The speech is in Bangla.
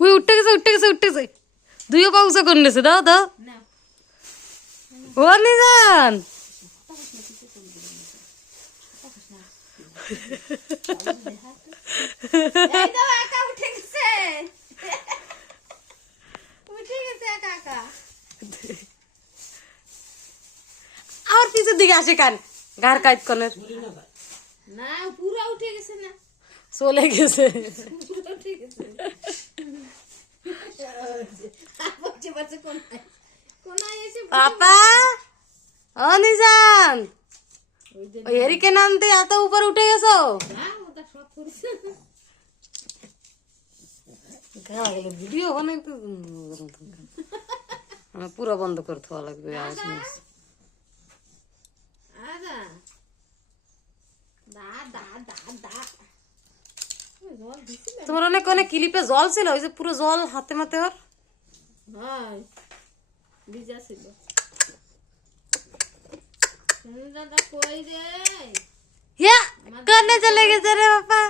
ওই উঠে গেছে উঠে গেছে উঠে গেছে, দুইও পা উঁচা করে নিয়েছে। দাও দাও ও নিজান, আর পিছের দিকে আসে কান গার কাজ কনের না পুরো উঠে গেছে না, চলে গেছে। পুরো উঠে গেছে। বলছে বলছে কোনায় এসে পাপা ও নিজান, ওই হেরিকে নামতে এত উপরে উঠে গেছো। না ওটা সব করছে। ভিডিও বানাইতে পুরো বন্ধ করতে লাগবে। আদা দা দা দা দা জল দিছি না। তোমার অনেক অনেক ক্লিপে জল ছিল, ওই যে পুরো জল হাতে মাতে ওর। হয় ভিজা ছিল। দাদা কই রে ইয়া কানে চলে গেছে রে বাবা।